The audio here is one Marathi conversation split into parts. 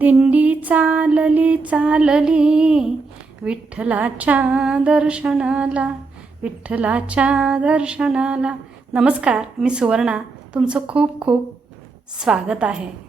दिंडी चालली चालली. विठ्ठलाच्या दर्शनाला विठ्ठलाच्या दर्शनाला. नमस्कार मी सुवर्णा. तुमचं खूप खूप स्वागत आहे.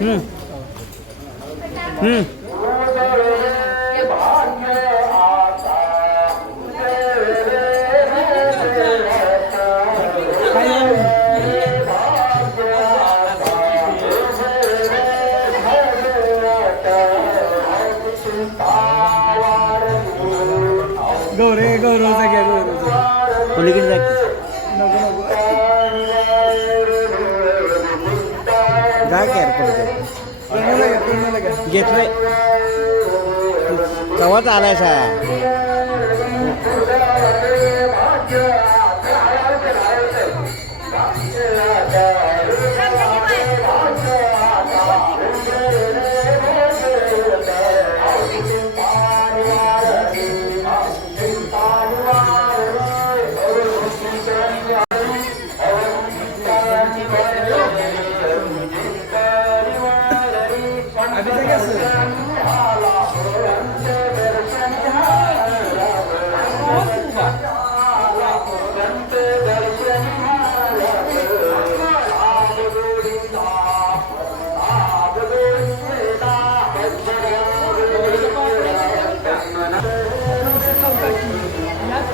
嗯。嗯。जा की यार पलीकडे घेतलंय. कवाच आलाय सा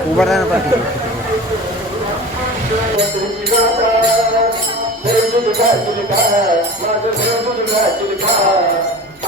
उभा राहा ना पाठी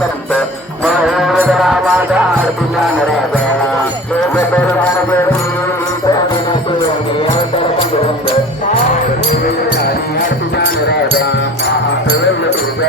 ಸಂತ ಮಹೋದರ ಮಾದ ಅರ್ಜುನ ನರ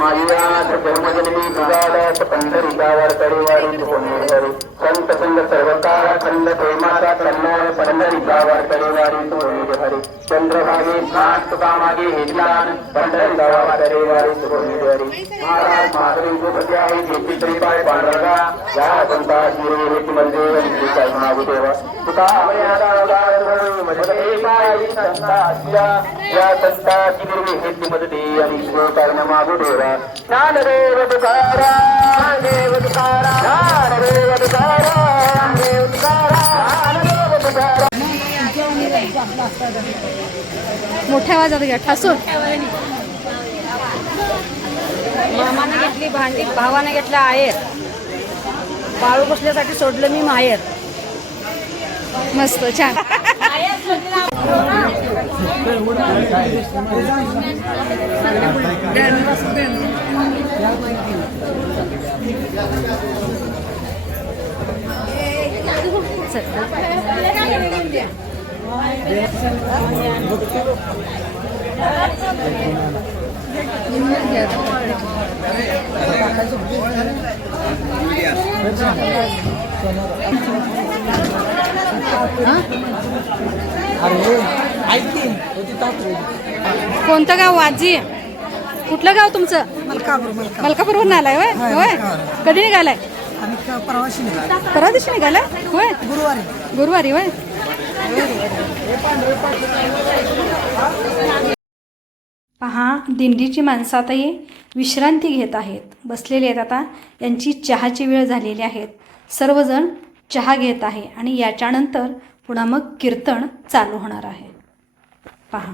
மதியாத பெருமகனி புகாடாத பந்தரிதாவர் கடிவாரிந்து கொண்டீர்கள் சந்த சங்க சர்வத்தார கந்த பெருமாதா கண்ணா नाथ तुकामागे पंढरी गावा महाराज म्हणजे महादेव आहे पांढरगा या संता शिरे हेती मंदिर काय तुका पायी संता या संता मदते आणि शिव कारण मागुदेवा ज्ञानदेव तुकारा देव तुकारा ज्ञानदेव तुकारा तुकारा मोठ्या आवाजात घ्या. ठासून मामानं घेतली भांडी भावानं घेतला आहेर. बाळू बसल्यासाठी सोडलं मी माहेर. मस्त छान. कोणतं गाव? वाजी कुठलं गाव तुमचं? मलकापूर मलका मलकापूरवरून आलाय होय? होय. कधी निघालाय? परवा दिवशी निघालाय होय? गुरुवारी. गुरुवारी होय? पहा दिंडीची माणसं आता विश्रांती घेत आहेत. बसलेले आहेत आता. यांची चहाची वेळ झालेली आहेत सर्वजण चहा घेत आहे आणि याच्यानंतर पुन्हा मग कीर्तन चालू होणार आहे. पहा.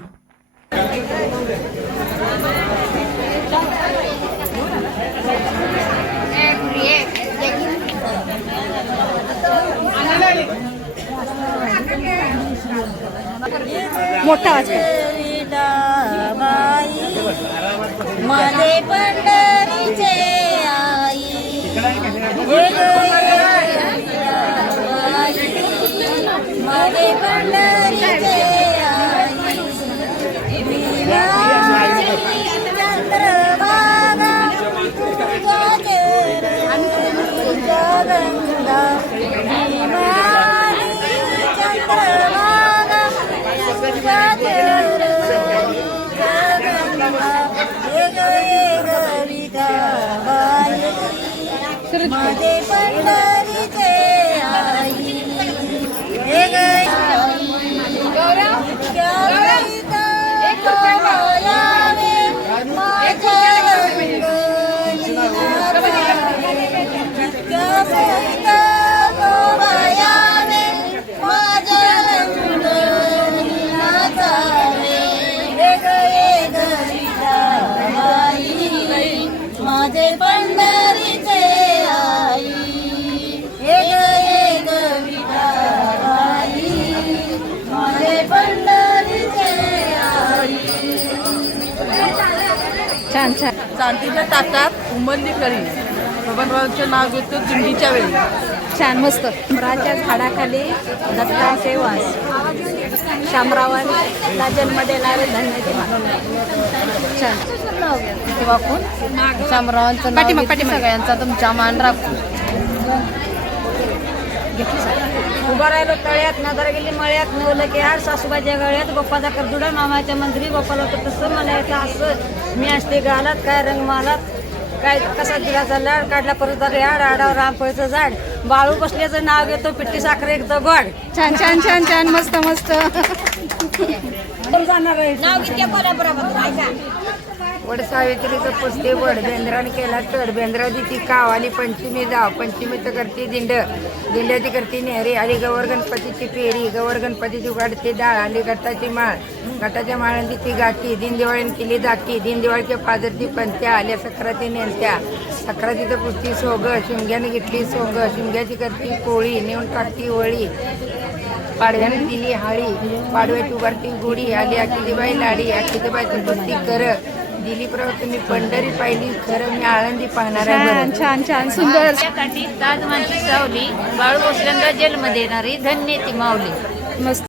मोठा आवाज. मध्ये पण माझे पंढरीचे आई. एक आई त्या छान छान चांदीच्या ताटात उमरली करी बबनरावचं नाव घेतो दिंडीच्या वेळी. छान मस्त. राच्या झाडाखाली दत्तांचे वास. शामरावांना जन्म देणारे धन्य छान. वाकून शामरावांचं घेतलं, पाठीमाग. सगळ्यांचा. तुमचा मान राखू. उभा राहिलो तळ्यात नजर गेली मळ्यात नवलं की हाड सासूबाच्या गळ्यात गोपाचा करदुडा मामाच्या मंत्री गोपाला होतं तसं येतं असं. मी असते गालात काय रंग मालात काय कसा दिलाचा लाड काढला परत याड आडावर रामफळचं झाड. बाळू बसल्याचं नाव घेतो पिट्टी साखर एक गोड छान छान छान छान मस्त मस्त. नाव किती वड सावित्रीचं पुसते वड केला तर बेंद्राची ती आणि पंचमी जाव पंचमीचं करते दिंड. दिंड्याची करते नेहरी आली गवर गणपतीची फेरी. गवर गणपतीची उघडते डाळ आली गटाची माळ. गटाच्या माळांची ती गाठी. दिनदिवाळीने केली जाती. दिनदिवाळीच्या पाजरची पंत्या आल्या सक्राती नेलत्या. सक्रातीचं पुसती सोग शिमग्याने घेतली सोगं. शिमग्याची करती पोळी नेऊन टाकती वळी. पाडव्याने दिली हाळी. पाडव्याची उभारती गुढी. आली अखिलीबाई लाडी. अखिली बाईची पुस्ती कर. दिली प्रभू तुम्ही पंढरी पाहिली खरं मी आळंदी पाहणार छान. छान छान सुंदर. काठी ताजमानची सावली बाळू जेलमध्ये येणारी धन्य ती माऊली. मस्त.